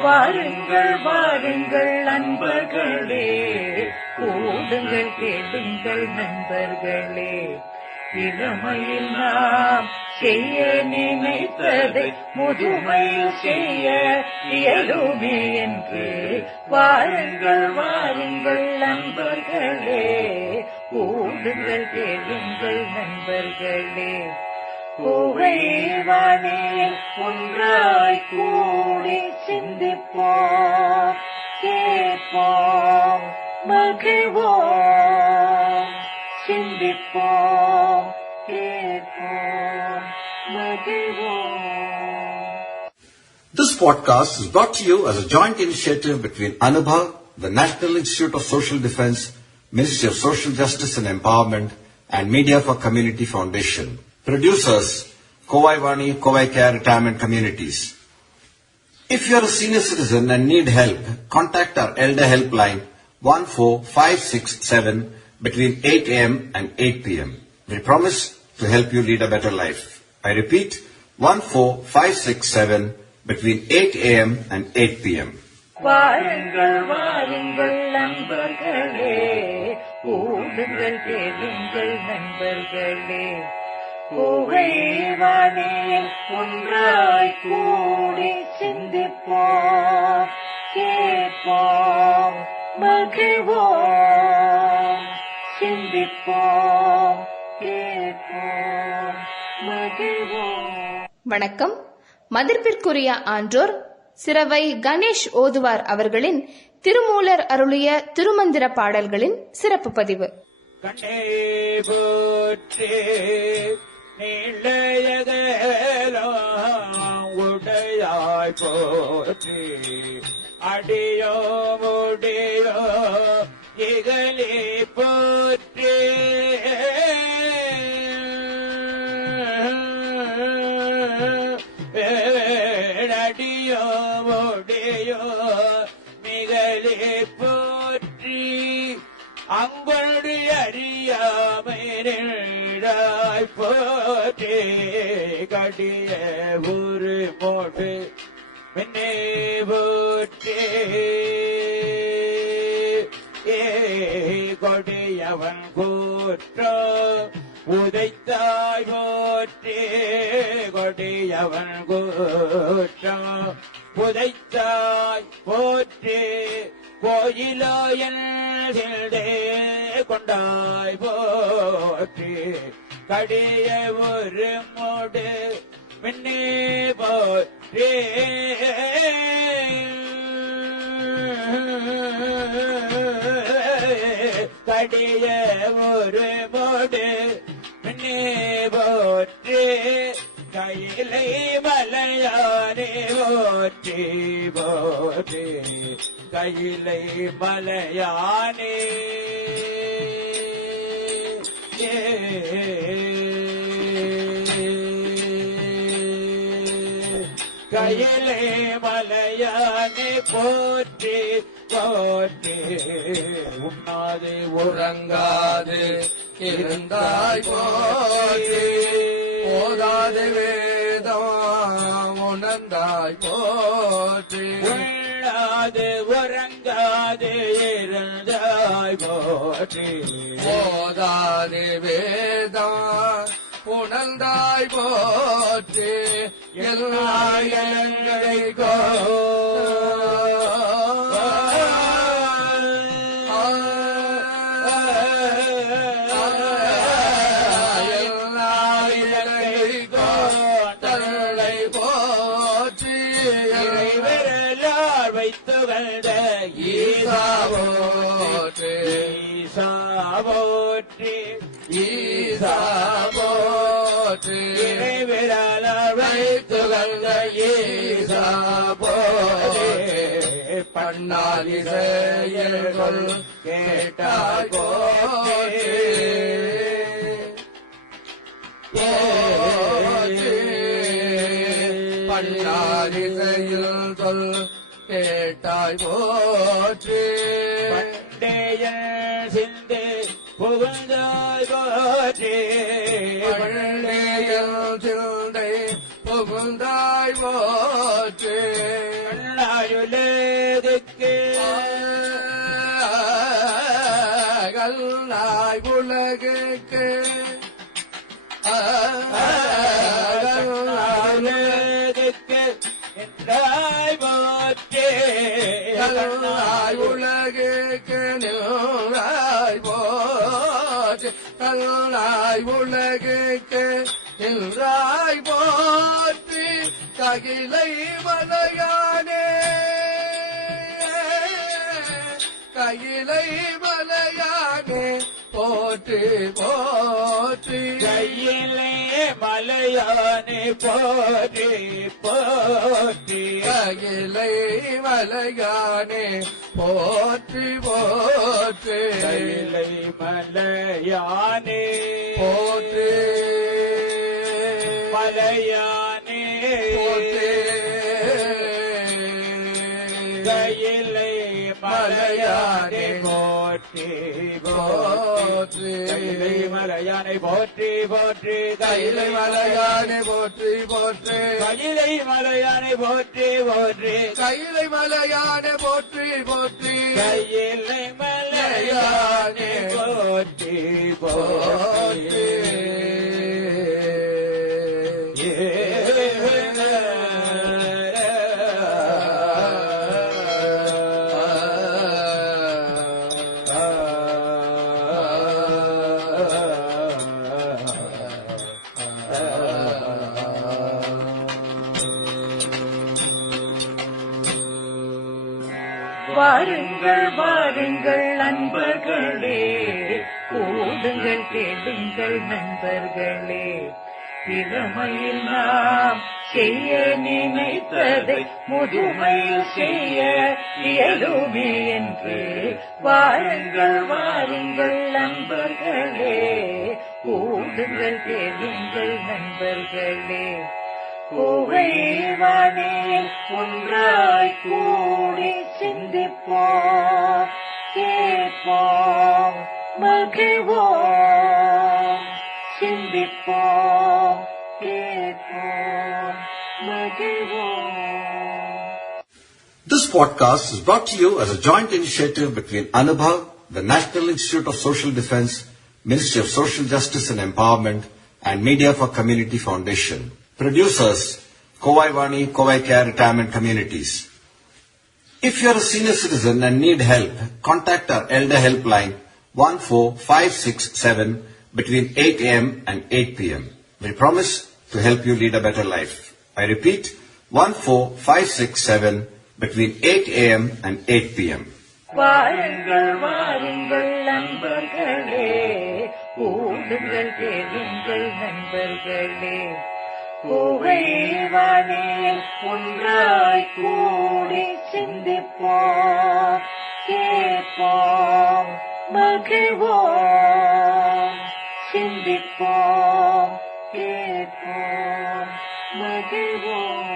வாருங்கள் வாருங்கள் நண்பர்களே, கூடுங்கள் கேளுங்கள் நண்பர்களே. இளமையில் நாம் செய்ய நினைத்ததை முதுமையில் செய்ய இயலுமே என்று வாருங்கள் வாருங்கள் நண்பர்களே, கூடுங்கள் கேளுங்கள் நண்பர்களே. புகைவானே ஒன்றாய் கூடி சிந்திப்போம், கேட்போம், மகிழ்வோம். சிந்திப்போம், கேட்போம், மகிழ்வோம். This podcast is brought to you as a joint initiative between Anubha, the National Institute of Social Defense, Ministry of Social Justice and Empowerment, and Media for Community Foundation. Producers, Kovai Vani, Kovai Care Retirement Communities. If you are a senior citizen and need help, contact our Elder Helpline 14567 between 8 a.m. and 8 p.m. We promise to help you lead a better life. I repeat, 14567 between 8 a.m. and 8 p.m. வாருங்கள் வாருங்கள் நண்பர்களே, கூடுங்கள் கேளுங்கள் நண்பர்களே. புகைவானே ஒன்றாய் கூடி சிந்திப்போம், கேட்போம், மகிழ்வோம். சிந்திப்போம், கேட்போம், மகிழ்வோம். வணக்கம். மதிப்பிற்குரிய ஆன்றோர் சிரவை கணேஷ் ஓதுவார் அவர்களின் திருமூலர் அருளிய திருமந்திர பாடல்களின் சிறப்பு பதிவு. கண்ணே போற்றே நீளையகலாம் உடையாய் போற்றே அடியோ முடியோ இகழே போற்றே அடியோ முடியோ மிகழே போற்றி அங்கொழு அறியாமையாய் போற்றே கடிய ஒரு மோடு மின்னே போற்றே கொடியவன் கூற்றோ உதைத்தாய் போற்றே கொடியவன் கூற்றோ உதைத்தாய் போற்றே கோயிலோ என் கொண்டாய் போற்றி கடிய ஒரு மூடு மின்னே போற்றே கடிய ஒரு மூடு மின்னே போற்றே கையிலை மலையானே போற்றி போற்றே கையிலை மலையானே கையிலை மலையானே போற்றி போற்றி உண்ணாது உறங்காது இருந்தாய் போற்றி ஓதாது வேதம் உணர்ந்தாய் போற்றி உள்ளாது உறங்காது இருந்தாய் போற்றி ஓதாது வேதம் உணர்ந்தாய் போற்றி எல்லா இடங்களைக்கோ போற்றி ஈசா போற்றி வைத்துகந்த ஈசா போற்றி பண்ணாலிசையர்கள் கேட்டாய் போற்றி பண்ணாலிசையில் சொல் கேட்டாய் போற்றி பண்டைய சிந்து புகழ்ந்தாய் போற்றி பண்டையில் சிந்தை புகுந்தாய் போற்றி கண்ணாயுள் உலகுக்கு கல்லாய் உலகுக்கு உலகுக்கு என்றாய் போற்றே கல்லாய் உலகுக்கு நின்றாய் போற்றி கல்லாய் உலகுக்கு நின்றாய் போற்றி ககிலை மலையானே கையிலை மலையானே போற்றி போற்றி கையிலே மலையானே போற்றி போற்றி கையிலை மலையானே போற்றி போற்றி கையிலை மலையானே போற்றி மலையானே போற்றி கையிலை மலையானே போற்றி போற்றி கையிலை மலையானே போற்றி போற்றி கையிலை மலையானே போற்றி போற்றி கையிலை மலையானே போற்றி போற்றி கையிலை மலையானே போற்றி போற்றி கையிலை மலையானே போற்றி போற்றி வாருங்கள் வாருங்கள் நண்பர்களே, கூடுங்கள் கேளுங்கள் நண்பர்களே, இளமையில் நாம் செய்ய நினைத்ததை முதுமையில் செய்ய இயலுமே என்று வாருங்கள் வாருங்கள் நண்பர்களே, கூடுங்கள் கேளுங்கள் நண்பர்களே. கோவைவானே ஒன்றாய் கூடி சிந்திப்போம், கேட்போம், மகிழ்வோம். சிந்திப்போம், கேட்போம், மகிழ்வோம். This podcast is brought to you as a joint initiative between Anubhav, the National Institute of Social Defense, Ministry of Social Justice and Empowerment, and Media for Community Foundation. Producers, Kovai Vani, Kovai Care Retirement Communities. If you are a senior citizen and need help, contact our Elder Helpline 14567 between 8 a.m. and 8 p.m. We promise to help you lead a better life. I repeat, 14567 between 8 a.m. and 8 p.m. வாருங்கள் வாருங்கள் நண்பர்களே, கூடுங்கள் கேளுங்கள் நண்பர்களே. கோவைவானே ஒன்றாய் கூடி சிந்திப்போம், கேட்போம், மகிழ்வோம். சிந்திப்போம், கேட்போம், மகிழ்வோம்.